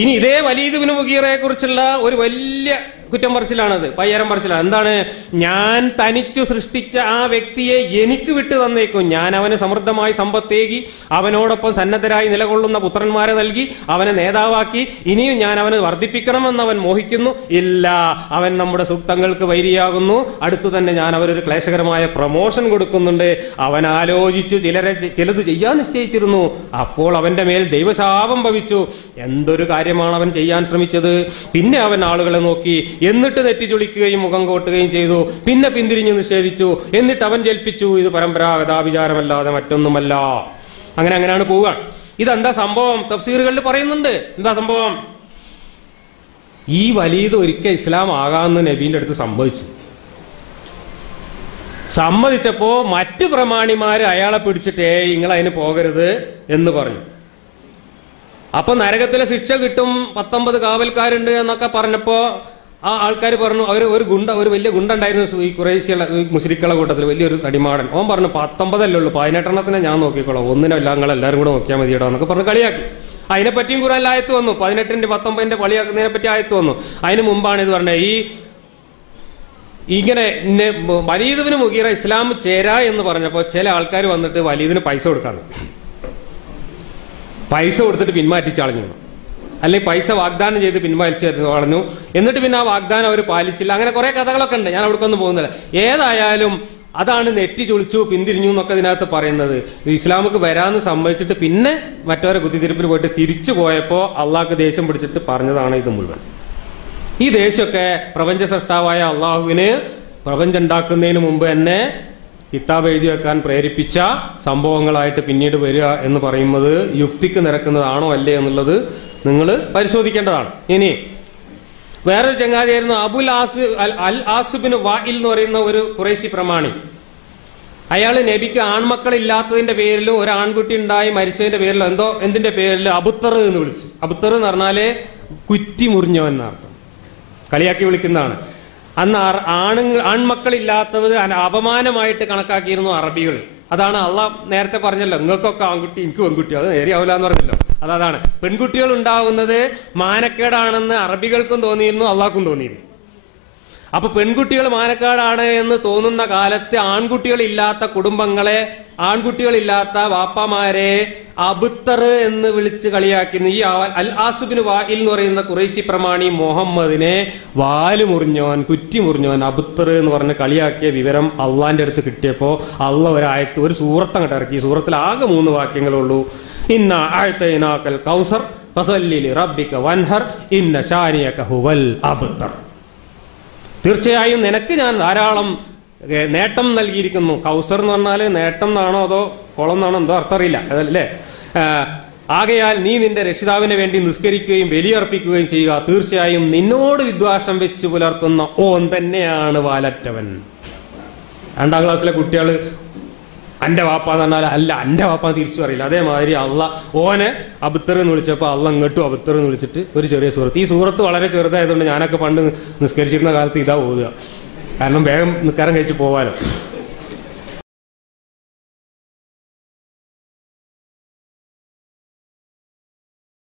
ഇനി ഇതേ വലീദ് ഇബ്നു മുഗീറയെ കുറിച്ചുള്ള ഒരു വലിയ കുറ്റം പറച്ചിലാണത്, പയ്യരം പറച്ചിലാണ്. എന്താണ്? ഞാൻ തനിച്ചു സൃഷ്ടിച്ച ആ വ്യക്തിയെ എനിക്ക് വിട്ടു തന്നേക്കും, ഞാൻ അവന് സമൃദ്ധമായി സമ്പത്തേകി അവനോടൊപ്പം സന്നദ്ധരായി നിലകൊള്ളുന്ന പുത്രന്മാരെ നൽകി അവനെ നേതാവാക്കി, ഇനിയും ഞാൻ അവന് വർദ്ധിപ്പിക്കണമെന്ന് അവൻ മോഹിക്കുന്നു. ഇല്ല, അവൻ നമ്മുടെ സൂക്തങ്ങൾക്ക് വൈരിയാകുന്നു. അടുത്തു തന്നെ ഞാൻ അവരൊരു ക്ലേശകരമായ പ്രമോഷൻ കൊടുക്കുന്നുണ്ട്. അവൻ ആലോചിച്ചു ചിലത് ചെയ്യാൻ നിശ്ചയിച്ചിരുന്നു, അപ്പോൾ അവന്റെ മേൽ ദൈവശാപം ഭവിച്ചു. എന്തൊരു കാര്യമാണ് അവൻ ചെയ്യാൻ ശ്രമിച്ചത്? പിന്നെ അവൻ ആളുകളെ നോക്കി, എന്നിട്ട് നെറ്റിച്ചുളിക്കുകയും മുഖം കോട്ടുകയും ചെയ്തു. പിന്നെ പിന്തിരിഞ്ഞു നിഷേധിച്ചു. എന്നിട്ട് അവൻ ജൽപ്പിച്ചു, ഇത് പരമ്പരാഗത വിചാരമല്ലാതെ മറ്റൊന്നുമല്ല. അങ്ങനെയാണ് പോവുക. ഇതെന്താ സംഭവം? തഫ്സീറുകളിൽ പറയുന്നുണ്ട്. എന്താ സംഭവം? ഈ വലീദ് ഒരിക്കൽ ഇസ്ലാം ആകാമെന്ന് നബീന്റെ അടുത്ത് സമ്മതിച്ചപ്പോ മറ്റു പ്രമാണിമാര് അയാളെ പിടിച്ചിട്ട് നിങ്ങൾ അതിന് പോകരുത് എന്ന് പറഞ്ഞു. അപ്പൊ നരകത്തിലെ ശിക്ഷ കിട്ടും, 19 കാവൽക്കാരുണ്ട് എന്നൊക്കെ പറഞ്ഞപ്പോ ആ ആൾക്കാർ പറഞ്ഞു, ഒരു വലിയ ഗുണ്ട ഉണ്ടായിരുന്നു ഈ ഖുറൈശികളുടെ മുശ്രിക്കുകളുടെ കൂട്ടത്തിൽ, വലിയൊരു തടിമാടൻ. ഓൻ പറഞ്ഞു 19 ഉള്ളൂ, 18 ഞാൻ നോക്കിക്കോളാം, ഒന്നിനല്ല നിങ്ങൾ എല്ലാവരും കൂടെ നോക്കിയാൽ മതിയിടോ എന്നൊക്കെ പറഞ്ഞ് കളിയാക്കി. അതിനെപ്പറ്റിയും കുറെ ആയത്ത് വന്നു, 18 19 കളിയാക്കുന്നതിനെ പറ്റി ആയത്ത് വന്നു. അതിന് മുമ്പാണ് ഇത് പറഞ്ഞത്. ഇങ്ങനെ വലീദ് ഇബ്നു മുഗീറ ഇസ്ലാം ചേരാ എന്ന് പറഞ്ഞപ്പോൾ ചില ആൾക്കാർ വന്നിട്ട് വലീദിന് പൈസ കൊടുത്തിട്ട് പിന്മാറ്റിച്ചളഞ്ഞു, അല്ലെങ്കിൽ പൈസ വാഗ്ദാനം ചെയ്ത് പിൻവലിച്ച് കളഞ്ഞു. എന്നിട്ട് പിന്നെ ആ വാഗ്ദാനം അവർ പാലിച്ചില്ല. അങ്ങനെ കുറെ കഥകളൊക്കെ ഉണ്ട്, ഞാൻ അവിടേക്കൊന്നും പോകുന്നില്ല. ഏതായാലും അതാണ് നെറ്റി ചുളിച്ചു പിന്തിരിഞ്ഞു എന്നൊക്കെ ഇതിനകത്ത് പറയുന്നത്. ഇസ്ലാമുക്ക് വരാമെന്ന് സമ്മതിച്ചിട്ട് പിന്നെ മറ്റവരെ കുത്തിത്തിരിപ്പിന് പോയിട്ട് തിരിച്ചു പോയപ്പോൾ അള്ളാഹ്ക്ക് ദേഷ്യം പിടിച്ചിട്ട് പറഞ്ഞതാണ് ഇത് മുഴുവൻ. ഈ ദേഷ്യമൊക്കെ പ്രപഞ്ച സൃഷ്ടാവായ അള്ളാഹുവിന് പ്രപഞ്ചം ഉണ്ടാക്കുന്നതിന് മുമ്പ് തന്നെ കിതാബ് എഴുതി വെക്കാൻ പ്രേരിപ്പിച്ച സംഭവങ്ങളായിട്ട് പിന്നീട് വരിക എന്ന് പറയുന്നത് യുക്തിക്ക് നിരക്കുന്നതാണോ അല്ലേ എന്നുള്ളത് നിങ്ങൾ പരിശോധിക്കേണ്ടതാണ്. ഇനി വേറൊരു ചങ്ങാതിയായിരുന്നു അൽ ആസിബിന് വായിൽ എന്ന് പറയുന്ന ഒരു ഖുറൈശി പ്രമാണി. അയാള് നബിക്ക് ആൺമക്കളില്ലാത്തതിന്റെ പേരിലും ഒരു ആൺകുട്ടി ഉണ്ടായി മരിച്ചതിന്റെ പേരിലും എന്തിന്റെ പേരിൽ അബുത്തർ എന്ന് വിളിച്ചു. അബുത്തർ എന്ന് പറഞ്ഞാല് കുറ്റി മുറിഞ്ഞവൻ എന്നർത്ഥം, കളിയാക്കി വിളിക്കുന്നതാണ്. അന്ന് ആൺമക്കളില്ലാത്തത് അപമാനമായിട്ട് കണക്കാക്കിയിരുന്നു അറബികൾ. അതാണ് അള്ളാഹ് നേരത്തെ പറഞ്ഞല്ലോ, നിങ്ങൾക്കൊക്കെ ആൺകുട്ടി എനിക്ക് പെൺകുട്ടി, അത് നേരെയാവില്ല എന്ന് പറഞ്ഞല്ലോ. അതാണ് പെൺകുട്ടികൾ ഉണ്ടാവുന്നത് മാനക്കേടാണെന്ന് അറബികൾക്കും തോന്നിയിരുന്നു, അള്ളാഹ്ക്കും തോന്നിയിരുന്നു. അപ്പൊ പെൺകുട്ടികൾ മാനക്കേടാണ് എന്ന് തോന്നുന്ന കാലത്ത് ആൺകുട്ടികളില്ലാത്ത കുടുംബങ്ങളെ, ആൺകുട്ടികളില്ലാത്ത വാപ്പമാരെ അബുത്തർ എന്ന് വിളിച്ച് കളിയാക്കുന്നു. ഈ അൽ ആസിബിന് വായിൽ എന്ന് പറയുന്ന ഖുറൈശി പ്രമാണി മുഹമ്മദിനെ വാല് മുറിഞ്ഞോൻ, കുറ്റി മുറിഞ്ഞോൻ, അബുത്തർ എന്ന് പറഞ്ഞ് കളിയാക്കിയ വിവരം അള്ളാന്റെ അടുത്ത് കിട്ടിയപ്പോ അള്ളാഹ് ഒരു സൂറത്ത് അങ്ങോട്ട് ഇറക്കി. സൂറത്തിൽ ആകെ 3 വാക്യങ്ങളുള്ളൂ. ഇന്നാ അഅ്തൈനാകൽ കൗസർ ഫസല്ലി ലിറബ്ബിക വൻഹർ ഇന്ന ശാനിയക ഹുവൽ അബ്തർ. തീർച്ചയായും നിനക്ക് ഞാൻ ധാരാളം നേട്ടം നൽകിയിരിക്കുന്നു. കൗസർ എന്ന് പറഞ്ഞാല് നേട്ടം എന്നാണോ അതോ കുളം എന്നാണോ എന്തോ അർത്ഥം അറിയില്ല, അതല്ലേ. ആകയാൽ നീ നിന്റെ രക്ഷിതാവിന് വേണ്ടി നിസ്കരിക്കുകയും ബലിയർപ്പിക്കുകയും ചെയ്യുക. തീർച്ചയായും നിന്നോട് വിദ്വേഷം വെച്ച് പുലർത്തുന്ന ഓൻ തന്നെയാണ് വാലറ്റവൻ. 2ാം ക്ലാസ്സിലെ കുട്ടികൾ അന്റെ വാപ്പ എന്ന് പറഞ്ഞാൽ അല്ല, അന്റെ വാപ്പ തിരിച്ചു പറയില്ല. അതേമാതിരി അള്ളാഹ് ഓനെ അബുത്തർ എന്ന് വിളിച്ചപ്പോൾ അള്ളാഹ് ഇങ്ങോട്ടും അബുത്തർ എന്ന് വിളിച്ചിട്ട് ഒരു ചെറിയ സൂറത്ത്. ഈ സൂറത്ത് വളരെ ചെറുതായതുകൊണ്ട് ഞാനൊക്കെ പണ്ട് നിസ്കരിച്ചിരുന്ന കാലത്ത് ഇതാ ഓതുക, കാരണം വേഗം നിസ്കാരം കഴിച്ച് പോവാലോ.